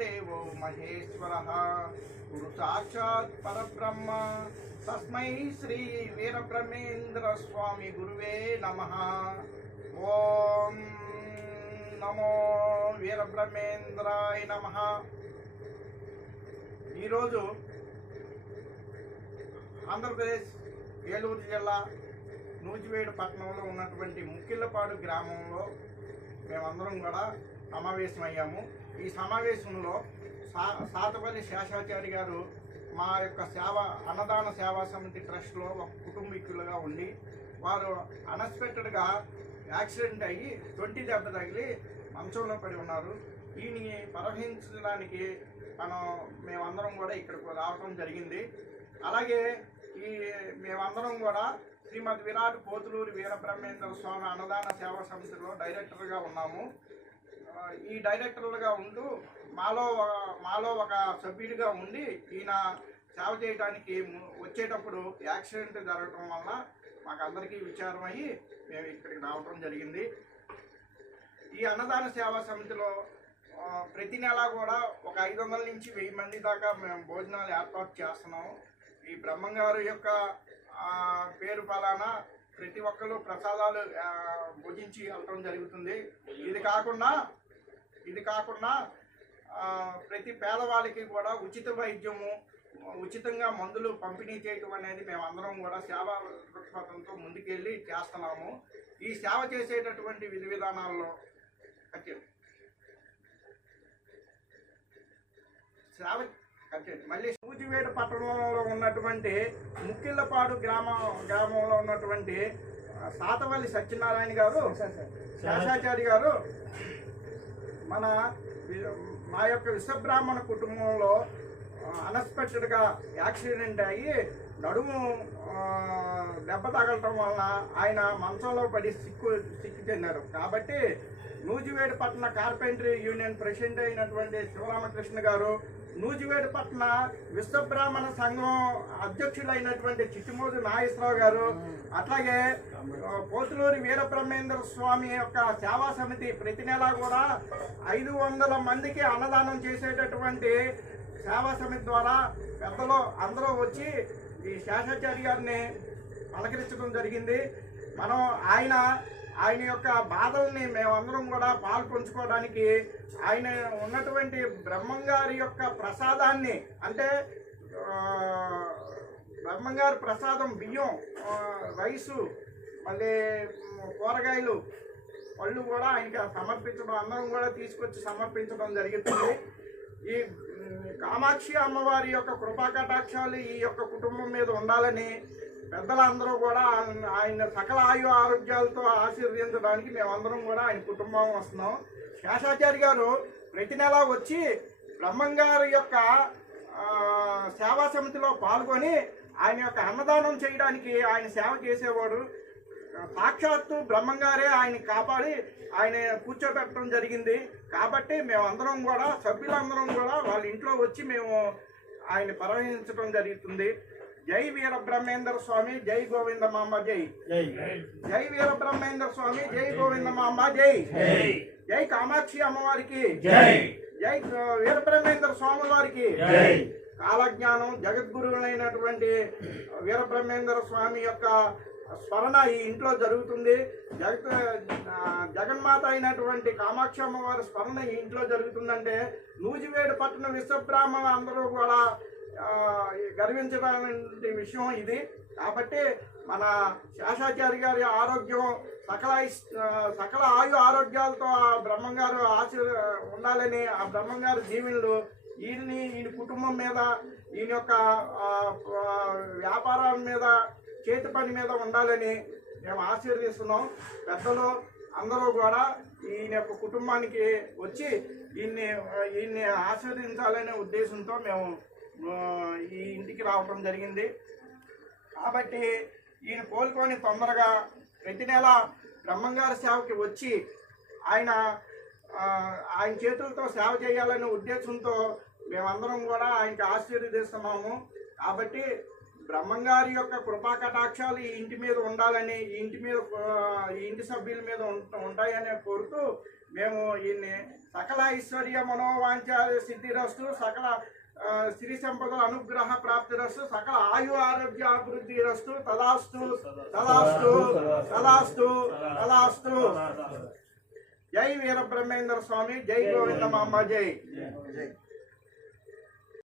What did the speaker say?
దేవో మహేశ్వర గురు సాక్షాత్ పరబ్రహ్మ తస్మై శ్రీ వీరబ్రహ్మేంద్ర స్వామి గురువే నమ ఓం నమో వీరబ్రహ్మేంద్రాయ నమ ఈరోజు ఆంధ్రప్రదేశ్ ఏలూరు జిల్లా నూజివేడు పట్టణంలో ఉన్నటువంటి ముక్కిళ్ళపాడు గ్రామంలో మేమందరం కూడా సమావేశమయ్యాము. ఈ సమావేశంలో సా సాతపల్లి శేషాచారి గారు మా యొక్క సేవ అన్నదాన సేవా సమితి ట్రస్ట్లో ఒక కుటుంబీకులుగా ఉండి వారు అన్ఎక్స్పెక్టెడ్గా యాక్సిడెంట్ అయ్యి ట్వంటీ దెబ్బ తగిలి మంచంలో పడి ఉన్నారు. దీన్ని పరిహరించడానికి మనం మేమందరం కూడా ఇక్కడికి రావడం జరిగింది. అలాగే ఈ మేమందరం కూడా శ్రీమద్ విరాట్ పోతులూరి వీరబ్రహ్మేంద్ర స్వామి అన్నదాన సేవా సమితిలో డైరెక్టర్గా ఉన్నాము. ఈ డైరెక్టర్లుగా ఉంటూ మాలో మాలో ఒక సభ్యుడిగా ఉండి ఈయన సేవ చేయడానికి వచ్చేటప్పుడు యాక్సిడెంట్ జరగటం వల్ల మాకు అందరికీ విచారం అయ్యి మేము ఇక్కడికి రావడం జరిగింది. ఈ అన్నదాన సేవా సమితిలో ప్రతి నెల కూడా ఒక ఐదు వందల నుంచి వెయ్యి మంది దాకా మేము భోజనాలు ఏర్పాటు చేస్తున్నాము ఈ బ్రహ్మంగారు యొక్క పేరు ఫలానా ప్రతి ఒక్కరు ప్రసాదాలు భుజించి వెళ్ళటం జరుగుతుంది. ఇది కాకుండా కాకుండా ప్రతి పేదవాళ్ళకి కూడా ఉచిత వైద్యము ఉచితంగా మందులు పంపిణీ చేయటం అనేది మేమందరం కూడా సేవా దృక్పథంతో ముందుకెళ్ళి చేస్తున్నాము ఈ సేవ చేసేటటువంటి విధి విధానాల్లో. సేవ. మళ్ళీ సూచివేడు పట్టణంలో ఉన్నటువంటి ముక్కిళ్ళపాడు గ్రామ గ్రామంలో ఉన్నటువంటి సాతవల్లి సత్యనారాయణ గారు శేషాచారి గారు మన మా యొక్క విశ్వబ్రాహ్మణ కుటుంబంలో అన్ఎక్స్పెక్టెడ్గా యాక్సిడెంట్ అయ్యి నడుము దెబ్బ తగలటం వలన ఆయన మంచంలో పడి సిక్కు సిక్కు చెందారు. కాబట్టి నూజివేడు పట్న కార్పెంటరీ యూనియన్ ప్రెసిడెంట్ అయినటువంటి శివరామకృష్ణ గారు నూజివేడు పట్న విశ్వబ్రాహ్మణ సంఘం అధ్యక్షులైనటువంటి చిట్టుమూరి నాగేశ్వరరావు గారు అట్లాగే పోతులూరి వీరబ్రహ్మేంద్ర స్వామి యొక్క సేవా సమితి ప్రతి నెలా కూడా ఐదు వందల మందికి అన్నదానం చేసేటటువంటి సేవా సమితి ద్వారా పెద్దలు అందరూ వచ్చి ఈ శేషాచారి గారిని పలకరించడం జరిగింది. మనం ఆయన ఆయన యొక్క బాధల్ని మేమందరం కూడా పాల్పంచుకోవడానికి ఆయన ఉన్నటువంటి బ్రహ్మంగారి యొక్క ప్రసాదాన్ని అంటే బ్రహ్మంగారి ప్రసాదం బియ్యం రైసు మళ్ళీ కూరగాయలు పళ్ళు కూడా ఆయనకి సమర్పించడం అందరం కూడా తీసుకొచ్చి సమర్పించడం జరుగుతుంది. ఈ కామాక్షి అమ్మవారి యొక్క కృపా కటాక్షాలు ఈ యొక్క కుటుంబం మీద ఉండాలని పెద్దలందరూ కూడా ఆయన- ఆయన సకల ఆయు ఆరోగ్యాలతో ఆశీర్వదించడానికి మేమందరం కూడా ఆయన కుటుంబం వస్తున్నాం. శేషాచారి గారు ప్రతి నెల వచ్చి బ్రహ్మంగారి యొక్క సేవా సమితిలో పాల్గొని ఆయన యొక్క అన్నదానం చేయడానికి ఆయన సేవ చేసేవాడు సాక్షాత్తు బ్రహ్మంగారే ఆయన కాపాడి ఆయన కూర్చోబెట్టడం జరిగింది. కాబట్టి మేమందరం కూడా సభ్యులందరం కూడా వాళ్ళ ఇంట్లో వచ్చి మేము ఆయన పరవహించడం జరుగుతుంది. జై వీర బ్రహ్మేంద్ర స్వామి జై గోవింద మామ జై. జై. వీర బ్రహ్మేంద్ర స్వామి జై గోవింద మామ జై. జై. కామాక్షి అమ్మవారికి. జై. జై వీర బ్రహ్మేంద్ర స్వామి వారికి జై. కాలజ్ఞానం జగద్గురువులైనటువంటి వీరబ్రహ్మేంద్ర స్వామి యొక్క స్మరణ ఈ ఇంట్లో జరుగుతుంది. జగత్ జగన్మాత అయినటువంటి కామాక్షి అమ్మవారి స్మరణ ఈ ఇంట్లో జరుగుతుందంటే నూజివేడు పట్టణ విశ్వబ్రాహ్మణ అందరూ కూడా గర్వించడానికి విషయం ఇది. కాబట్టి మన శేషాచారి గారి ఆరోగ్యం సకల సకల ఆయు ఆరోగ్యాలతో ఆ బ్రహ్మంగారు ఆశ ఉండాలని ఆ బ్రహ్మంగారు దీవెనలు ఈయన్ని ఈయన కుటుంబం మీద ఈయన యొక్క వ్యాపారాల మీద చేతి పని మీద ఉండాలని మేము ఆశీర్వదిస్తున్నాం. పెద్దలు అందరూ కూడా ఈయన యొక్క కుటుంబానికి వచ్చి ఈయన్ని ఈయన్ని ఆశీర్వదించాలనే ఉద్దేశంతో మేము ఈ ఇంటికి రావటం జరిగింది. కాబట్టి ఈయన కోలుకొని తొందరగా ప్రతి నెల బ్రహ్మంగారి సేవకి వచ్చి ఆయన ఆయన చేతులతో సేవ చేయాలనే ఉద్దేశంతో మేమందరం కూడా ఆయనకి ఆశీర్వదిస్తున్నాము. కాబట్టి బ్రహ్మంగారి యొక్క కృపా కటాక్షాలు ఈ ఇంటి మీద ఉండాలని ఈ ఇంటి మీద ఈ ఇంటి సభ్యుల మీద ఉంట- ఉంటాయని కోరుతూ మేము ఈయన్ని సకల ఐశ్వర్య మనోవాంఛ సిద్ధిరస్తు సకల స్త్రీ సిరి సంపదల అనుగ్రహ ప్రాప్తిరస్తు సకల ఆయు ఆరోగ్య అభివృద్ధి రస్తు తదాస్తు తదాస్తు తదాస్తు తదాస్తు. జై వీరబ్రహ్మేంద్ర స్వామి జై గోవిందమాంబ జై. జై.